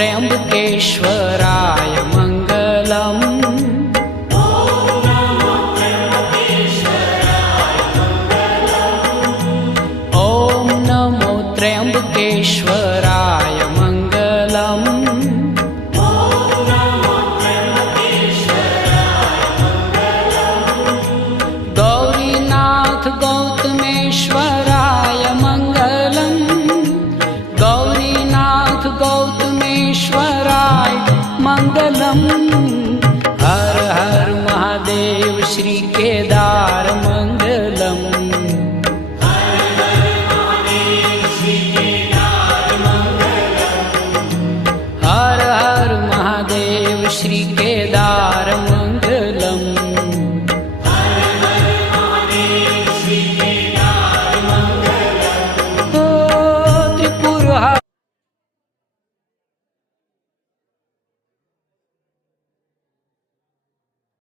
त्र्यंबकेश्वराय मंगलम्। ॐ नमो त्र्यंबकेश्वराय मंगलम्। Gaurinath गौतमेश्वराय मंगलम्। Gaurinath गौतमेश्वराय मंगलम्। हर हर Mahadev Shri Kedar